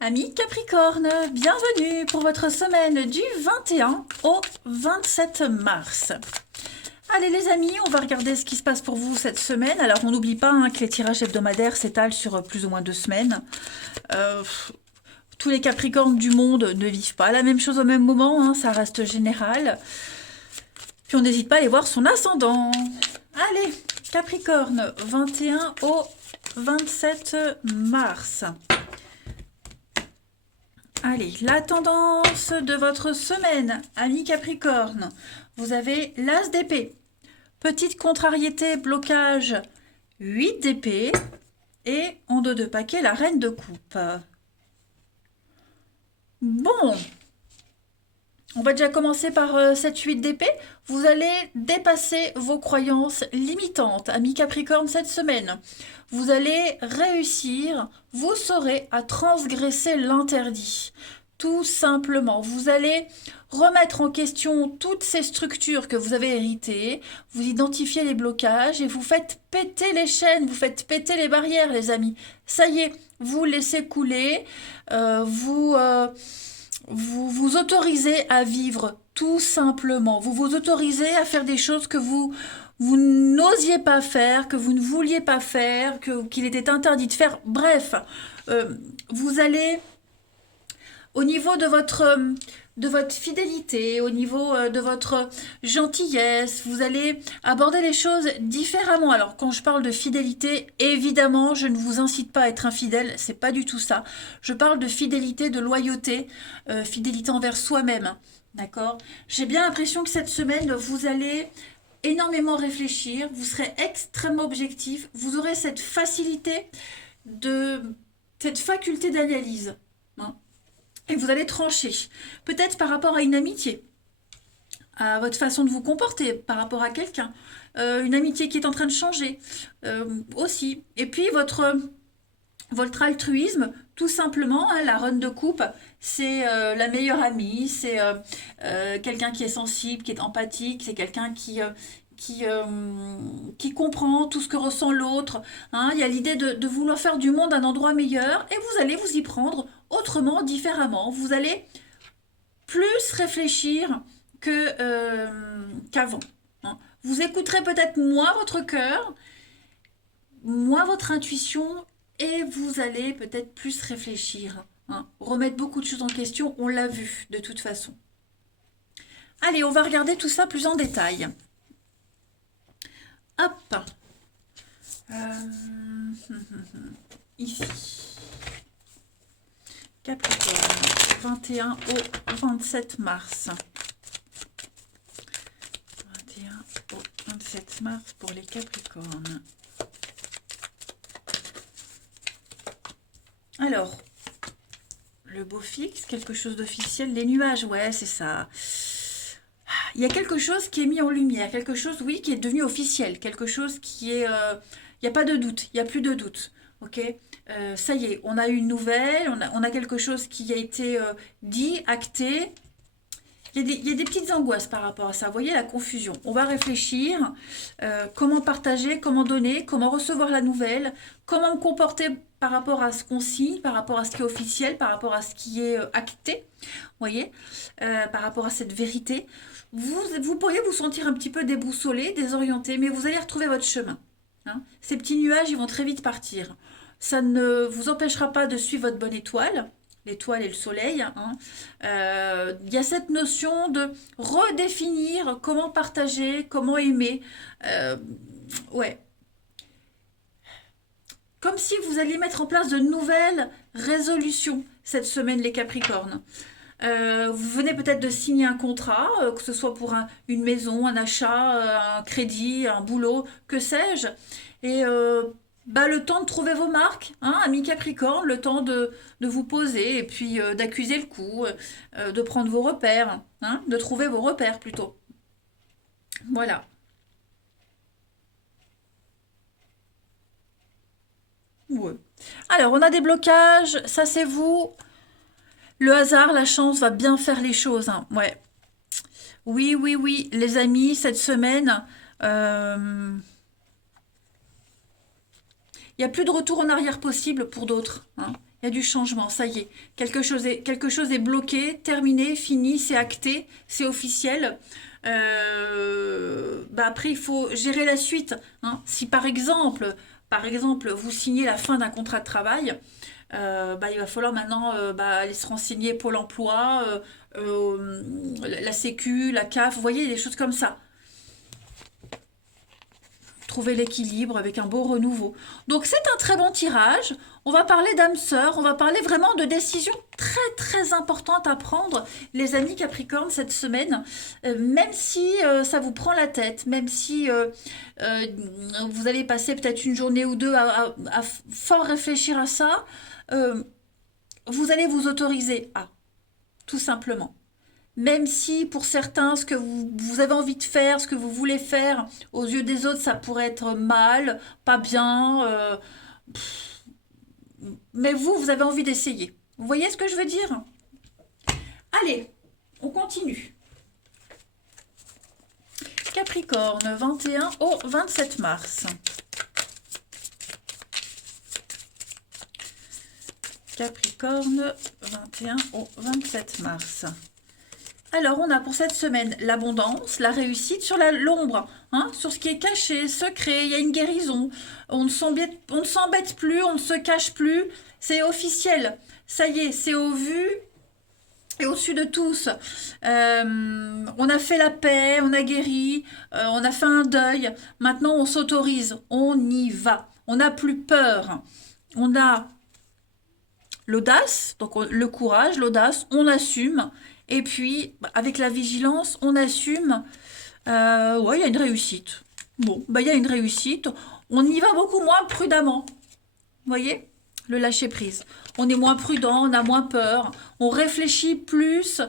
Amis Capricorne, bienvenue pour votre semaine du 21 au 27 mars. Allez les amis, on va regarder ce qui se passe pour vous cette semaine. Alors on n'oublie pas que les tirages hebdomadaires s'étalent sur plus ou moins 2 semaines. Tous les Capricornes du monde ne vivent pas la même chose au même moment, ça reste général. Puis on n'hésite pas à aller voir son ascendant. Allez, Capricorne, 21 au 27 mars. Allez, la tendance de votre semaine, amis Capricorne. Vous avez l'As d'épée. Petite contrariété, blocage, 8 d'épée. Et en dos de paquet, la reine de coupe. Bon, on va déjà commencer par cette 8 d'épée. Vous allez dépasser vos croyances limitantes, amis Capricorne, cette semaine. Vous allez réussir, vous saurez à transgresser l'interdit. Tout simplement, vous allez remettre en question toutes ces structures que vous avez héritées, vous identifiez les blocages et vous faites péter les chaînes, vous faites péter les barrières, les amis. Ça y est, vous laissez couler, vous vous autorisez à vivre tout simplement. Vous vous autorisez à faire des choses que vous n'osiez pas faire, que vous ne vouliez pas faire, qu'il était interdit de faire. Bref, vous allez, au niveau de votre fidélité, au niveau de votre gentillesse, vous allez aborder les choses différemment. Alors quand je parle de fidélité, évidemment, je ne vous incite pas à être infidèle, c'est pas du tout ça. Je parle de fidélité, de loyauté, fidélité envers soi-même. D'accord? J'ai bien l'impression que cette semaine, vous allez énormément réfléchir, vous serez extrêmement objectif, vous aurez cette facilité cette faculté d'analyse. Hein. Et vous allez trancher. Peut-être par rapport à une amitié, à votre façon de vous comporter, par rapport à quelqu'un. Une amitié qui est en train de changer aussi. Et puis votre altruisme, tout simplement, la reine de coupe, c'est la meilleure amie, c'est quelqu'un qui est sensible, qui est empathique, c'est quelqu'un qui comprend tout ce que ressent l'autre. Hein. Il y a l'idée de vouloir faire du monde un endroit meilleur et vous allez vous y prendre autrement, différemment. Vous allez plus réfléchir qu'avant. Hein. Vous écouterez peut-être moins votre cœur, moins votre intuition et vous allez peut-être plus réfléchir. Hein. Remettre beaucoup de choses en question, on l'a vu de toute façon. Allez, on va regarder tout ça plus en détail. Hop. Ici. Capricorne, 21 au 27 mars. 21 au 27 mars pour les Capricornes. Alors, le beau fixe, quelque chose d'officiel, les nuages, ouais, c'est ça. Il y a quelque chose qui est mis en lumière, quelque chose, oui, qui est devenu officiel, quelque chose qui est... il n'y a pas de doute, il n'y a plus de doute, ok. Ça y est, on a une nouvelle, on a quelque chose qui a été dit, acté. Il y a des petites angoisses par rapport à ça, vous voyez la confusion. On va réfléchir, comment partager, comment donner, comment recevoir la nouvelle, comment me comporter par rapport à ce qu'on signe, par rapport à ce qui est officiel, par rapport à ce qui est acté, vous voyez, par rapport à cette vérité. Vous pourriez vous sentir un petit peu déboussolé, désorienté, mais vous allez retrouver votre chemin. Hein. Ces petits nuages, ils vont très vite partir. Ça ne vous empêchera pas de suivre votre bonne étoile, l'étoile et le soleil. Hein. Y a cette notion de redéfinir comment partager, comment aimer. Ouais. Comme si vous alliez mettre en place de nouvelles résolutions cette semaine, les Capricornes. Vous venez peut-être de signer un contrat, que ce soit pour une maison, un achat, un crédit, un boulot, que sais-je. Et le temps de trouver vos marques, hein, ami Capricorne, le temps de vous poser et puis d'accuser le coup, de prendre vos repères, hein, de trouver vos repères plutôt. Voilà. Ouais. Alors, on a des blocages, ça c'est vous. Le hasard, la chance va bien faire les choses. Hein. Ouais. Oui, oui, oui, les amis, cette semaine, euh, il n'y a plus de retour en arrière possible pour d'autres. Hein. Il y a du changement, ça y est. Quelque chose est bloqué, terminé, fini, c'est acté, c'est officiel. Bah après, il faut gérer la suite, hein. Si par exemple, vous signez la fin d'un contrat de travail, bah, il va falloir maintenant bah, aller se renseigner Pôle emploi, la Sécu, la CAF, vous voyez, des choses comme ça. Trouver l'équilibre avec un beau renouveau. Donc c'est un très bon tirage. On va parler d'âme sœur, on va parler vraiment de décisions très très importantes à prendre, les amis Capricorne, cette semaine. Même si ça vous prend la tête, même si euh, vous allez passer peut-être une journée ou deux à fort réfléchir à ça, euh, vous allez vous autoriser à, tout simplement. Même si pour certains, ce que vous avez envie de faire, ce que vous voulez faire, aux yeux des autres, ça pourrait être mal, pas bien, mais vous, vous avez envie d'essayer. Vous voyez ce que je veux dire? Allez, on continue. Capricorne, 21 au 27 mars. Capricorne, 21 au 27 mars. Alors, on a pour cette semaine l'abondance, la réussite sur l'ombre, hein, sur ce qui est caché, secret, il y a une guérison. On ne s'embête plus, on ne se cache plus, c'est officiel. Ça y est, c'est au vu et au-dessus de tous. On a fait la paix, on a guéri, on a fait un deuil. Maintenant, on s'autorise, on y va. On n'a plus peur. On a l'audace, donc le courage, l'audace, on assume. Et puis, bah, avec la vigilance, on assume. Ouais, il y a une réussite. Bon, bah, il y a une réussite. On y va beaucoup moins prudemment. Vous voyez? Le lâcher prise. On est moins prudent, on a moins peur. On réfléchit plus.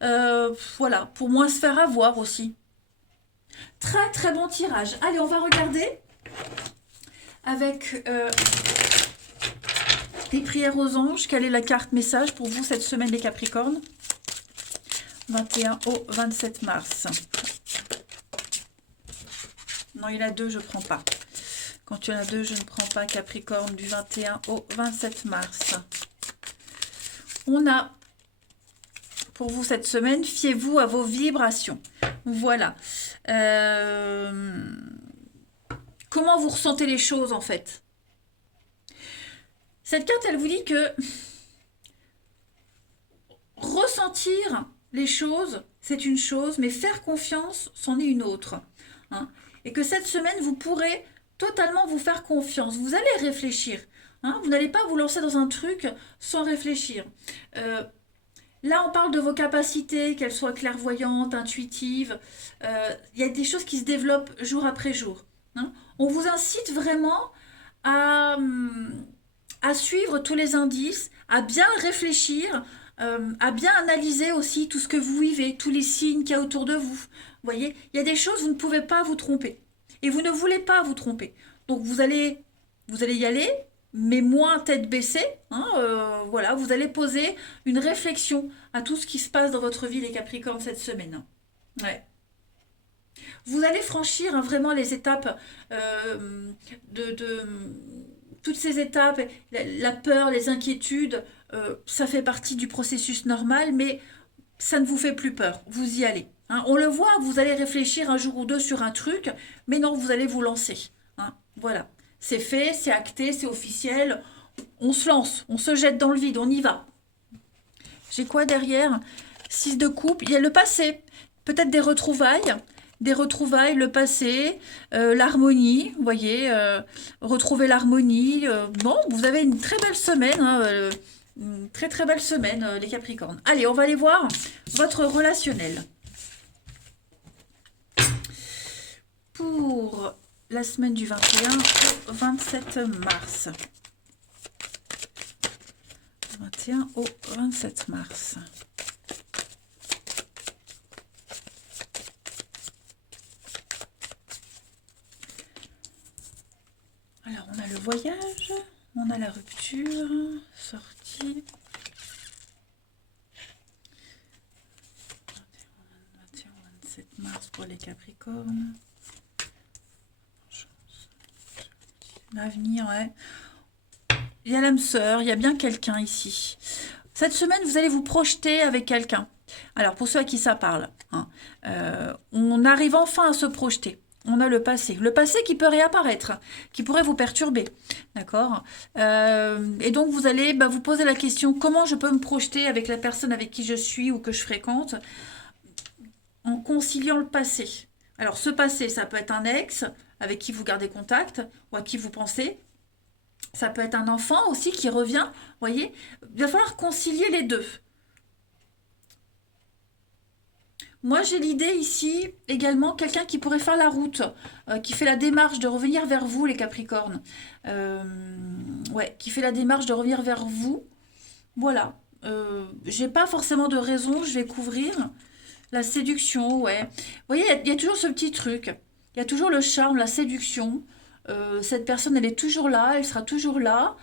Voilà, pour moins se faire avoir aussi. Très, très bon tirage. Allez, on va regarder avec des prières aux anges. Quelle est la carte message pour vous cette semaine, les Capricornes? 21 au 27 mars. Non, il y en a deux, je ne prends pas. Quand il y en a deux, je ne prends pas Capricorne du 21 au 27 mars. On a, pour vous cette semaine, fiez-vous à vos vibrations. Voilà. Comment vous ressentez les choses, en fait? Cette carte, elle vous dit que ressentir les choses, c'est une chose, mais faire confiance, c'en est une autre. Hein. Et que cette semaine, vous pourrez totalement vous faire confiance. Vous allez réfléchir. Hein. Vous n'allez pas vous lancer dans un truc sans réfléchir. Là, on parle de vos capacités, qu'elles soient clairvoyantes, intuitives. Il y a des choses qui se développent jour après jour. Hein. On vous incite vraiment à, à suivre tous les indices, à bien réfléchir, à bien analyser aussi tout ce que vous vivez, tous les signes qu'il y a autour de vous. Vous voyez, il y a des choses, vous ne pouvez pas vous tromper. Et vous ne voulez pas vous tromper. Donc vous allez y aller, mais moins tête baissée. Hein, voilà, vous allez poser une réflexion à tout ce qui se passe dans votre vie, les Capricornes, cette semaine. Ouais. Vous allez franchir hein, vraiment les étapes de toutes ces étapes, la peur, les inquiétudes, ça fait partie du processus normal, mais ça ne vous fait plus peur. Vous y allez. Hein. On le voit, vous allez réfléchir un jour ou deux sur un truc, mais non, vous allez vous lancer. Hein. Voilà. C'est fait, c'est acté, c'est officiel. On se lance, on se jette dans le vide, on y va. J'ai quoi derrière? 6 de coupe, il y a le passé. Peut-être des retrouvailles, le passé, l'harmonie, vous voyez, retrouver l'harmonie. Bon, vous avez une très belle semaine, hein, une très très belle semaine, les Capricornes. Allez, on va aller voir votre relationnel. Pour la semaine du 21 au 27 mars. 21 au 27 mars. Alors, on a le voyage, on a la rupture, sortie. 21-27 mars pour les Capricornes. L'avenir, ouais. Il y a l'âme sœur, il y a bien quelqu'un ici. Cette semaine, vous allez vous projeter avec quelqu'un. Alors, pour ceux à qui ça parle, hein, on arrive enfin à se projeter. On a le passé. Le passé qui peut réapparaître, qui pourrait vous perturber. D'accord. Et donc, vous allez vous poser la question, comment je peux me projeter avec la personne avec qui je suis ou que je fréquente en conciliant le passé. Alors, ce passé, ça peut être un ex avec qui vous gardez contact ou à qui vous pensez. Ça peut être un enfant aussi qui revient. Vous voyez, il va falloir concilier les deux. Moi, j'ai l'idée ici également quelqu'un qui pourrait faire la route, qui fait la démarche de revenir vers vous, les Capricornes. Euh, ouais, qui fait la démarche de revenir vers vous. Voilà. J'ai pas forcément de raison, je vais couvrir. La séduction, ouais. Vous voyez, il y a toujours ce petit truc. Il y a toujours le charme, la séduction. Cette personne, elle est toujours là, elle sera toujours là.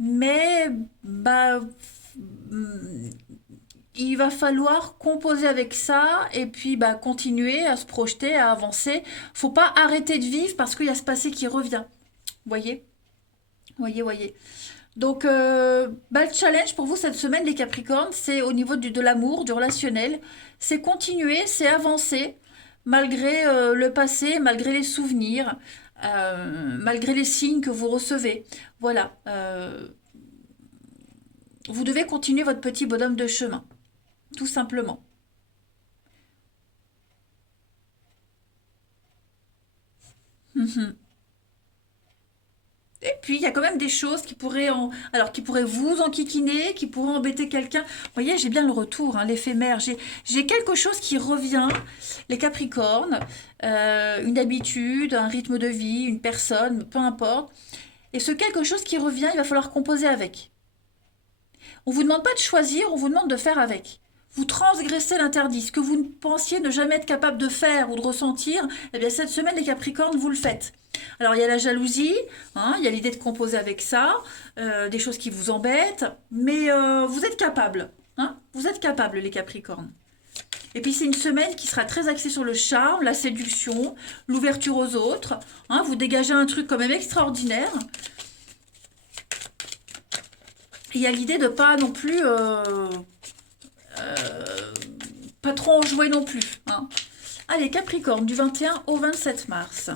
Mais, mm, il va falloir composer avec ça et puis continuer à se projeter, à avancer. Faut pas arrêter de vivre parce qu'il y a ce passé qui revient. Voyez, voyez. Donc, le challenge pour vous cette semaine, les Capricornes, c'est au niveau de l'amour, du relationnel. C'est continuer, c'est avancer, malgré le passé, malgré les souvenirs, malgré les signes que vous recevez. Voilà. Vous devez continuer votre petit bonhomme de chemin, tout simplement. Et puis, il y a quand même des choses qui pourraient, alors, qui pourraient vous enquiquiner, qui pourraient embêter quelqu'un. Vous voyez, j'ai bien le retour, hein, l'éphémère. J'ai quelque chose qui revient, les Capricornes, une habitude, un rythme de vie, une personne, peu importe. Et ce quelque chose qui revient, il va falloir composer avec. On vous demande pas de choisir, on vous demande de faire avec. Vous transgressez l'interdit. Ce que vous ne pensiez ne jamais être capable de faire ou de ressentir, eh bien cette semaine, les Capricornes, vous le faites. Alors il y a la jalousie, hein, il y a l'idée de composer avec ça, des choses qui vous embêtent, mais vous êtes capable. Hein, vous êtes capable, les Capricornes. Et puis c'est une semaine qui sera très axée sur le charme, la séduction, l'ouverture aux autres. Hein, vous dégagez un truc quand même extraordinaire. Il y a l'idée de pas non plus pas trop en jouer non plus. Hein. Allez, Capricorne, du 21 au 27 mars.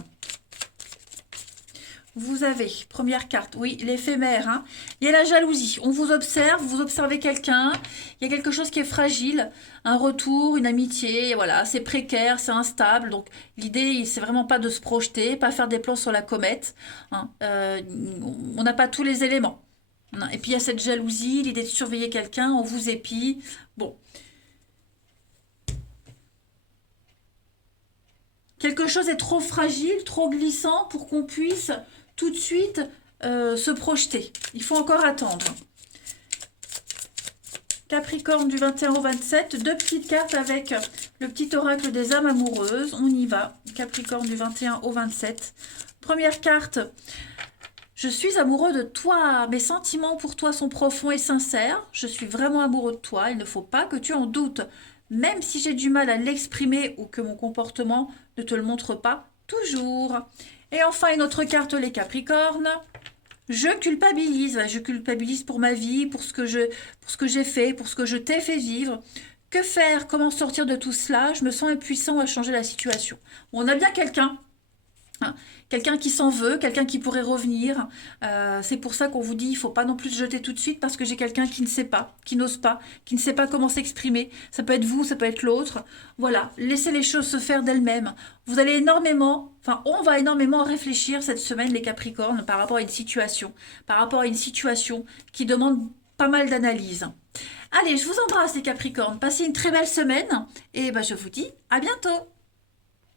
Vous avez, première carte, oui, l'éphémère. Hein. Il y a la jalousie. On vous observe, vous observez quelqu'un. Il y a quelque chose qui est fragile. Un retour, une amitié. Voilà, c'est précaire, c'est instable. Donc, l'idée, c'est vraiment pas de se projeter, pas faire des plans sur la comète. Hein. On n'a pas tous les éléments. Et puis, il y a cette jalousie, l'idée de surveiller quelqu'un, on vous épie. Bon. Quelque chose est trop fragile, trop glissant pour qu'on puisse tout de suite se projeter. Il faut encore attendre. Capricorne du 21 au 27, deux petites cartes avec le petit oracle des âmes amoureuses. On y va. Capricorne du 21 au 27. Première carte. Je suis amoureux de toi. Mes sentiments pour toi sont profonds et sincères. Je suis vraiment amoureux de toi. Il ne faut pas que tu en doutes. Même si j'ai du mal à l'exprimer ou que mon comportement ne te le montre pas toujours. Et enfin, une autre carte, les Capricornes. Je culpabilise. Je culpabilise pour ma vie, pour ce que j'ai fait, pour ce que je t'ai fait vivre. Que faire? Comment sortir de tout cela? Je me sens impuissant à changer la situation. Bon, on a bien quelqu'un. Hein, quelqu'un qui s'en veut, quelqu'un qui pourrait revenir. C'est pour ça qu'on vous dit, il ne faut pas non plus se jeter tout de suite parce que j'ai quelqu'un qui ne sait pas, qui n'ose pas, qui ne sait pas comment s'exprimer. Ça peut être vous, ça peut être l'autre. Voilà, laissez les choses se faire d'elles-mêmes. Vous allez énormément, enfin, on va énormément réfléchir cette semaine, les Capricornes, par rapport à une situation qui demande pas mal d'analyse. Allez, je vous embrasse, les Capricornes. Passez une très belle semaine et je vous dis à bientôt.